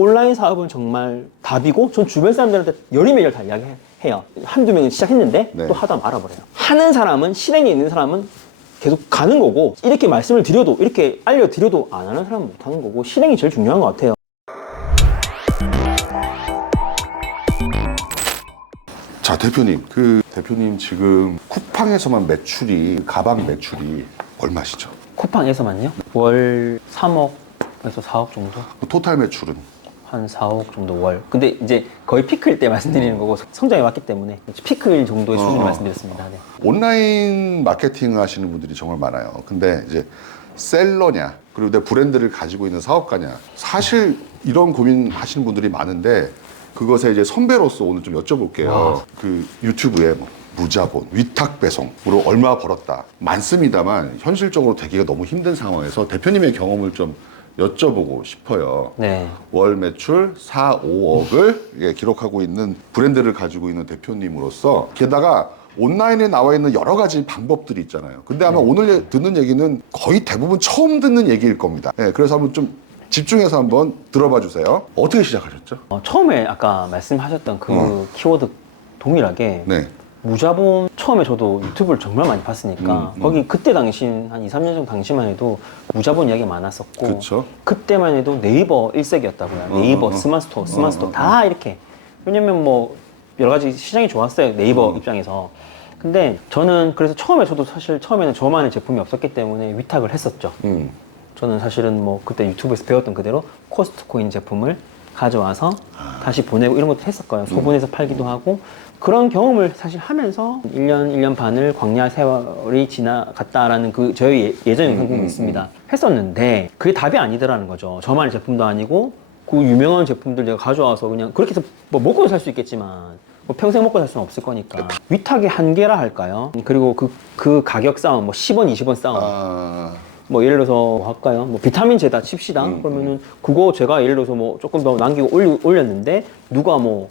온라인 사업은 정말 답이고 전 주변 사람들한테 열이매열 다 이야기해요. 한두 명은 시작했는데 네. 또 하다 말아버려요. 하는 사람은, 실행에 있는 사람은 계속 가는 거고, 이렇게 말씀을 드려도, 이렇게 알려드려도 안 하는 사람은 못 하는 거고, 실행이 제일 중요한 것 같아요. 자, 대표님. 대표님 지금 쿠팡에서만 매출이, 가방 매출이 얼마시죠? 쿠팡에서만요? 월 3억에서 4억 정도? 토탈 매출은? 한 4억 정도 월. 근데 이제 거의 피크일 때 말씀드리는 거고, 성장해 왔기 때문에 피크일 정도의 수준을 말씀드렸습니다. 네. 온라인 마케팅 하시는 분들이 정말 많아요. 근데 이제 셀러냐, 그리고 내 브랜드를 가지고 있는 사업가냐. 사실 이런 고민 하시는 분들이 많은데, 그것에 이제 선배로서 오늘 좀 여쭤볼게요. 그 유튜브에 뭐 무자본, 위탁 배송으로 얼마 벌었다. 많습니다만 현실적으로 되기가 너무 힘든 상황에서 대표님의 경험을 좀 여쭤보고 싶어요. 네. 월 매출 4, 5억을 기록하고 있는 브랜드를 가지고 있는 대표님으로서, 게다가 온라인에 나와 있는 여러 가지 방법들이 있잖아요. 근데 아마 오늘 듣는 얘기는 거의 대부분 처음 듣는 얘기일 겁니다. 그래서 한번 좀 집중해서 한번 들어봐 주세요. 어떻게 시작하셨죠? 처음에 아까 말씀하셨던 그 키워드 동일하게 네. 무자본, 처음에 저도 유튜브를 정말 많이 봤으니까 거기 그때 당시 한 2, 3년 전 당시만 해도 무자본 이야기 많았었고, 그쵸. 그때만 해도 네이버 일색이었다고요. 네이버, 스마트스토어 다 이렇게. 왜냐면 뭐 여러 가지 시장이 좋았어요, 네이버 입장에서. 근데 저는 그래서 처음에 저도 사실 처음에는 저만의 제품이 없었기 때문에 위탁을 했었죠. 저는 사실은 뭐 그때 유튜브에서 배웠던 그대로 코스트코인 제품을 가져와서 다시 보내고 이런 것도 했었거든요. 소분해서 팔기도 하고. 그런 경험을 사실 하면서 1년, 1년 반을 광야 세월이 지나갔다라는 그 저희 예전 영상이 있습니다. 했었는데 그게 답이 아니더라는 거죠. 저만의 제품도 아니고 그 유명한 제품들 내가 가져와서 그냥 그렇게 해서 뭐 먹고 살 수 있겠지만 뭐 평생 먹고 살 수는 없을 거니까. 위탁의 한계라 할까요? 그리고 그 가격 싸움, 뭐 10원, 20원 싸움. 뭐 예를 들어서 뭐 할까요? 뭐 비타민 제다 칩시다. 그러면은 그거 제가 예를 들어서 뭐 조금 더 남기고 올렸는데 누가 뭐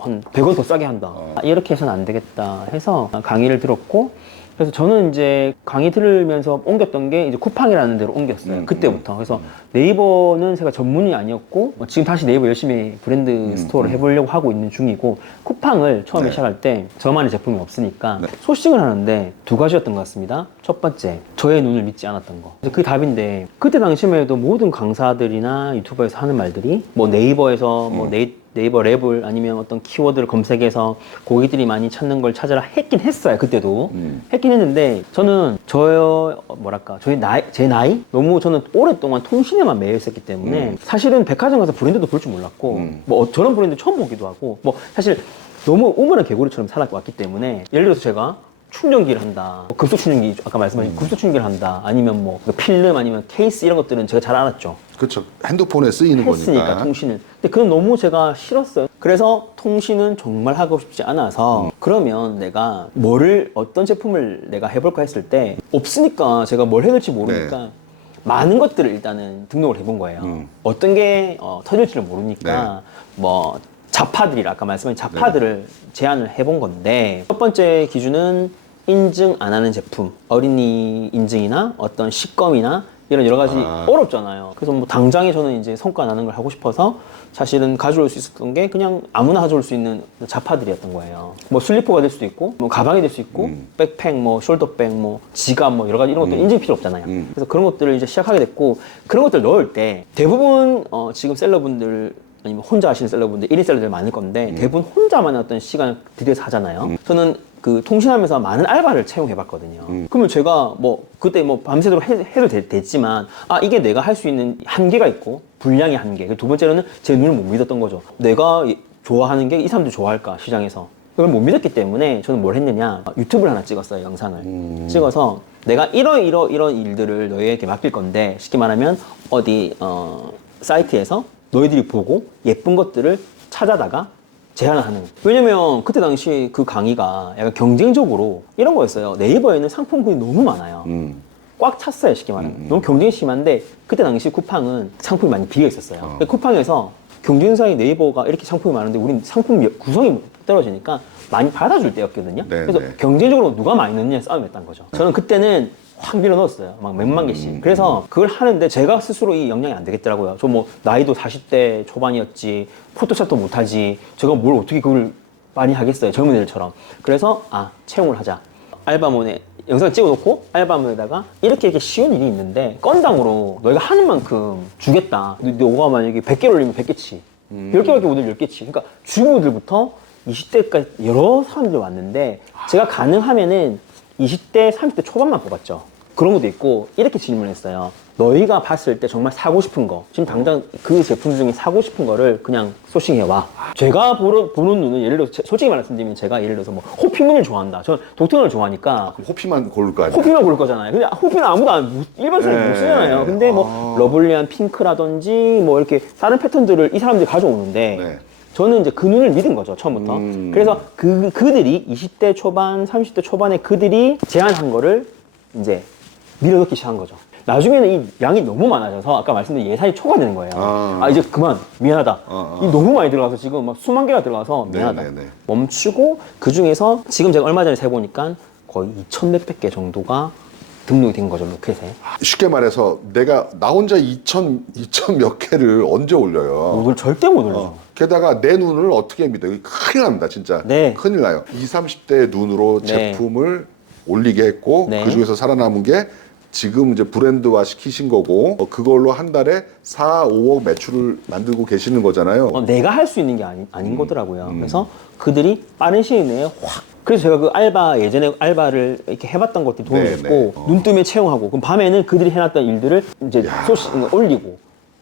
한 100원 더 싸게 한다. 이렇게 해서는 안 되겠다 해서 강의를 들었고, 그래서 저는 이제 강의 들으면서 옮겼던 게 이제 쿠팡이라는 데로 옮겼어요. 그때부터. 그래서 네이버는 제가 전문이 아니었고, 지금 다시 네이버 열심히 브랜드 스토어를 해보려고 하고 있는 중이고, 쿠팡을 처음에 시작할 때 저만의 제품이 없으니까 소싱을 하는데 두 가지였던 것 같습니다. 첫 번째, 저의 눈을 믿지 않았던 거. 그게 답인데, 그때 당시만 해도 모든 강사들이나 유튜버에서 하는 말들이 뭐 네이버에서 뭐 네이버 랩을 아니면 어떤 키워드를 검색해서 고객들이 많이 찾는 걸 찾아라 했긴 했어요. 그때도 했긴 했는데, 저는 제 나이 너무 저는 오랫동안 통신에만 매여 있었기 때문에 사실은 백화점 가서 브랜드도 볼 줄 몰랐고 뭐 저런 브랜드 처음 보기도 하고, 뭐 사실 너무 우물한 개구리처럼 살아왔기 때문에, 예를 들어서 제가 충전기를 한다, 급속 충전기, 아까 말씀하신 급속 충전기를 한다, 아니면 뭐 필름 아니면 케이스 이런 것들은 제가 잘 알았죠. 그렇죠. 핸드폰에 쓰이는 했으니까 거니까. 통신을. 근데 그건 너무 제가 싫었어요. 그래서 통신은 정말 하고 싶지 않아서 그러면 내가 어떤 제품을 내가 해볼까 했을 때 없으니까 제가 뭘 해야 될지 모르니까 많은 것들을 일단은 등록을 해본 거예요. 어떤 게 터질지를 모르니까 뭐 자파들이라, 아까 말씀하신 자파들을 제안을 해본 건데, 첫 번째 기준은 인증 안 하는 제품, 어린이 인증이나 어떤 식검이나 이런 여러 가지 어렵잖아요. 그래서 뭐 당장에 저는 이제 성과 나는 걸 하고 싶어서 사실은 가져올 수 있었던 게 그냥 아무나 가져올 수 있는 자파들이었던 거예요. 뭐 슬리퍼가 될 수도 있고, 뭐 가방이 될 수 있고, 백팩, 뭐 숄더백, 뭐 지갑, 뭐 여러 가지 이런 것들 인증 필요 없잖아요. 그래서 그런 것들을 이제 시작하게 됐고, 그런 것들 넣을 때 대부분 지금 셀러분들 아니면 혼자 하시는 셀러분들, 1인 셀러들 많을 건데 대부분 혼자만 어떤 시간을 들여서 하잖아요. 저는 그 통신하면서 많은 알바를 채용해봤거든요. 그러면 제가 뭐 그때 뭐 밤새도록 해도 됐지만, 이게 내가 할 수 있는 한계가 있고 분량의 한계. 두 번째로는 제 눈을 못 믿었던 거죠. 내가 좋아하는 게 이 사람들 좋아할까, 시장에서. 그걸 못 믿었기 때문에 저는 뭘 했느냐, 유튜브를 하나 찍었어요. 영상을 찍어서 내가 이런 일들을 너희에게 맡길 건데, 쉽게 말하면 어디 사이트에서 너희들이 보고 예쁜 것들을 찾아다가 제안을 하는. 왜냐면 그때 당시 그 강의가 약간 경쟁적으로 이런 거였어요. 네이버에는 상품군이 너무 많아요. 꽉 찼어요, 쉽게 말하면. 너무 경쟁이 심한데, 그때 당시 쿠팡은 상품이 많이 비어 있었어요. 쿠팡에서 경쟁사의 네이버가 이렇게 상품이 많은데 우린 상품 구성이 떨어지니까 많이 받아줄 때였거든요. 그래서 경쟁적으로 누가 많이 넣느냐 싸움이었던 거죠. 저는 그때는 확 밀어 넣었어요. 막 몇만 개씩. 그래서 그걸 하는데 제가 스스로 이 역량이 안 되겠더라고요. 저 뭐 나이도 40대 초반이었지, 포토샵도 못하지, 제가 뭘 어떻게 그걸 많이 하겠어요, 젊은이들처럼. 그래서 채용을 하자. 알바몬에 영상 찍어놓고 알바몬에다가 이렇게 쉬운 일이 있는데 건당으로 너희가 하는 만큼 주겠다. 너가 만약에 100개를 올리면 100개치, 10개밖에 못 올리면 10개치. 그러니까 주부들부터 20대까지 여러 사람들이 왔는데 제가 가능하면은 20대, 30대 초반만 뽑았죠. 그런 것도 있고 이렇게 질문했어요. 너희가 봤을 때 정말 사고 싶은 거, 지금 당장 그 제품 중에 사고 싶은 거를 그냥 소싱해와. 제가 보는 눈은 예를 들어서 솔직히 말씀드리면 제가 예를 들어서 뭐 호피문을 좋아한다. 저는 독특을 좋아하니까 그럼 호피만 고를 거 아니에요? 호피만 고를 거잖아요. 근데 호피는 아무도 일반 사람이 못 쓰잖아요. 근데 뭐 러블리한 핑크라든지 뭐 이렇게 다른 패턴들을 이 사람들이 가져오는데 네. 저는 이제 그 눈을 믿은 거죠, 처음부터. 그래서 그들이 20대 초반, 30대 초반에 그들이 제안한 거를 이제 밀어넣기 시작한 거죠. 나중에는 이 양이 너무 많아져서 아까 말씀드린 예산이 초과되는 거예요. 이제 그만, 미안하다. 이 너무 많이 들어가서 지금 막 수만 개가 들어가서 미안하다. 네네네. 멈추고 그 중에서 지금 제가 얼마 전에 세보니까 거의 2,000 몇백 개 정도가 등록이 된 거죠, 로켓에. 쉽게 말해서 내가 나 혼자 2천 몇 개를 언제 올려요? 오늘 절대 못 올리죠. 게다가 내 눈을 어떻게 믿어요? 이거 큰일 납니다, 진짜. 네. 큰일 나요. 20, 30대의 눈으로 네. 제품을 올리게 했고 네. 그 중에서 살아남은 게 지금 이제 브랜드화 시키신 거고 그걸로 한 달에 4, 5억 매출을 만들고 계시는 거잖아요. 내가 할 수 있는 게 아닌 거더라고요. 그래서 그들이 빠른 시일 내에 확. 그래서 제가 그 예전에 알바를 이렇게 해봤던 것들이 도움이 네, 됐고, 네. 눈 뜨면 채용하고, 그럼 밤에는 그들이 해놨던 일들을 이제 올리고,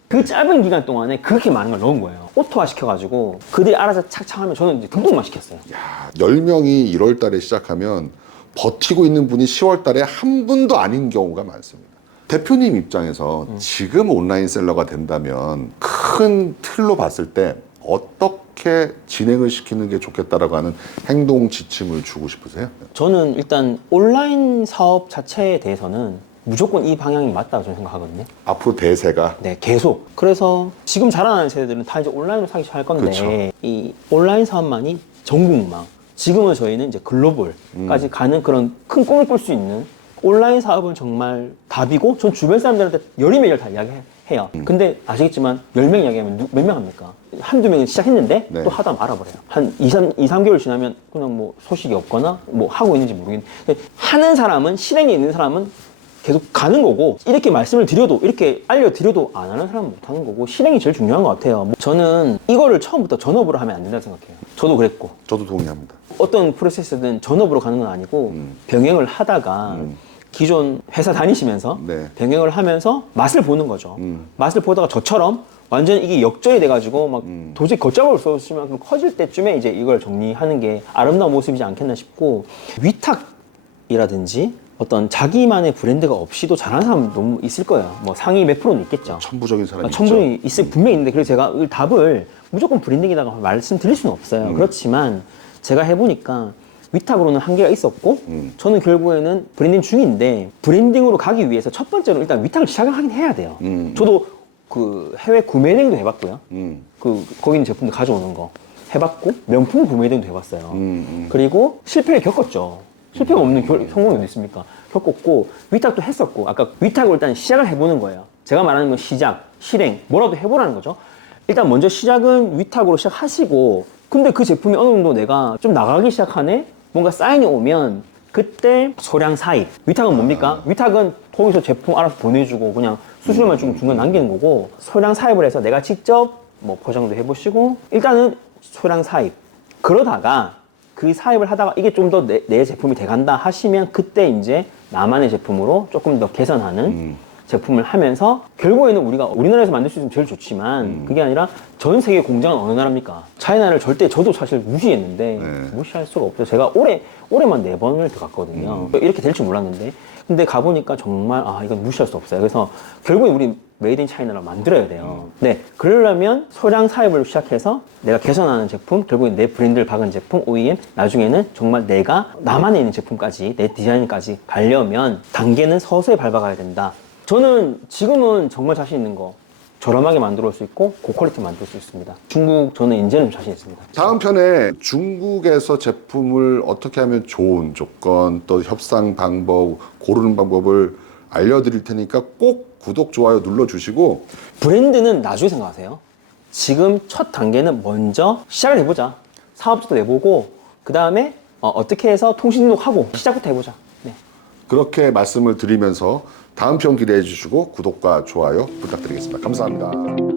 그 짧은 기간 동안에 그렇게 많은 걸 넣은 거예요. 오토화 시켜가지고, 그들이 알아서 착착 하면 저는 이제 등록만 시켰어요. 야, 10명이 1월 달에 시작하면 버티고 있는 분이 10월 달에 한 분도 아닌 경우가 많습니다. 대표님 입장에서 지금 온라인 셀러가 된다면 큰 틀로 봤을 때 어떻게 진행을 시키는 게 좋겠다라고 하는 행동 지침을 주고 싶으세요? 저는 일단 온라인 사업 자체에 대해서는 무조건 이 방향이 맞다고 저는 생각하거든요. 앞으로 대세가 네, 계속. 그래서 지금 자라나는 세대들은 다 이제 온라인으로 사기 시작할 건데, 그렇죠. 이 온라인 사업만이 전국망. 지금은 저희는 이제 글로벌까지 가는 그런 큰 꿈을 꿀 수 있는 온라인 사업은 정말 답이고, 전 주변 사람들한테 열이매열 다 이야기해요. 근데 아시겠지만 10명 이야기하면 몇 명 합니까? 한두 명은 시작했는데 네. 또 하다 말아버려요. 한 2, 3개월 지나면 그냥 뭐 소식이 없거나 뭐 하고 있는지 모르겠는데, 하는 사람은, 실행에 있는 사람은 계속 가는 거고, 이렇게 말씀을 드려도, 이렇게 알려드려도 안 하는 사람은 못 하는 거고, 실행이 제일 중요한 것 같아요. 저는 이거를 처음부터 전업으로 하면 안 된다고 생각해요. 저도 그랬고. 저도 동의합니다. 어떤 프로세스든 전업으로 가는 건 아니고, 병행을 하다가 기존 회사 다니시면서 네. 병행을 하면서 맛을 보는 거죠. 맛을 보다가 저처럼 완전 이게 역전이 돼가지고 막 도저히 걷잡을 수 없을 만큼 커질 때쯤에 이제 이걸 정리하는 게 아름다운 모습이지 않겠나 싶고, 위탁이라든지 어떤 자기만의 브랜드가 없이도 잘하는 사람 너무 있을 거예요. 뭐 상위 몇 프로는 있겠죠. 천부적인 사람이 있죠. 천분이 있을 분명히 있는데, 그래서 제가 이 답을 무조건 브랜딩이다가 말씀드릴 수는 없어요. 그렇지만 제가 해보니까 위탁으로는 한계가 있었고, 저는 결국에는 브랜딩 중인데, 브랜딩으로 가기 위해서 첫 번째로 일단 위탁을 시작을 하긴 해야 돼요. 저도 그 해외 구매 등도 해봤고요. 거기 있는 제품들 가져오는 거 해봤고, 명품 구매 등도 해봤어요. 그리고 실패를 겪었죠. 실패가 없는 성공이 어디 있습니까? 겪었고, 위탁도 했었고, 아까 위탁으로 일단 시작을 해보는 거예요. 제가 말하는 건 시작, 실행, 뭐라도 해보라는 거죠. 일단 먼저 시작은 위탁으로 시작하시고, 근데 그 제품이 어느 정도 내가 좀 나가기 시작하네? 뭔가 사인이 오면, 그때 소량 사입. 위탁은 뭡니까? 위탁은 거기서 제품 알아서 보내주고, 그냥 수수료만 좀 중간 남기는 거고, 소량 사입을 해서 내가 직접 뭐 포장도 해보시고, 일단은 소량 사입. 그러다가, 그 사입을 하다가 이게 좀 더 내 제품이 돼간다 하시면, 그때 이제 나만의 제품으로 조금 더 개선하는 제품을 하면서, 결국에는 우리가 우리나라에서 만들 수 있으면 제일 좋지만, 그게 아니라 전 세계 공장은 어느 나라입니까? 차이나를 절대 저도 사실 무시했는데, 무시할 수가 없죠. 제가 올해만 4번을 들어갔거든요. 이렇게 될 줄 몰랐는데, 근데 가보니까 정말 이건 무시할 수 없어요. 그래서 결국에 우리 메이드 인 차이나를 만들어야 돼요. 네, 그러려면 소량 사입을 시작해서 내가 개선하는 제품, 결국에 내 브랜드를 박은 제품, OEM, 나중에는 정말 내가 나만에 있는 제품까지, 내 디자인까지 가려면 단계는 서서히 밟아가야 된다. 저는 지금은 정말 자신 있는 거, 저렴하게 만들 수 있고 고퀄리티 만들 수 있습니다. 중국 저는 이제는 자신 있습니다. 다음 편에 중국에서 제품을 어떻게 하면 좋은 조건, 또 협상 방법, 고르는 방법을 알려드릴 테니까 꼭 구독, 좋아요 눌러주시고 브랜드는 나중에 생각하세요. 지금 첫 단계는 먼저 시작을 해보자. 사업자도 내보고 그 다음에 어떻게 해서 통신등록하고 시작부터 해보자. 네. 그렇게 말씀을 드리면서 다음 편 기대해 주시고 구독과 좋아요 부탁드리겠습니다. 감사합니다.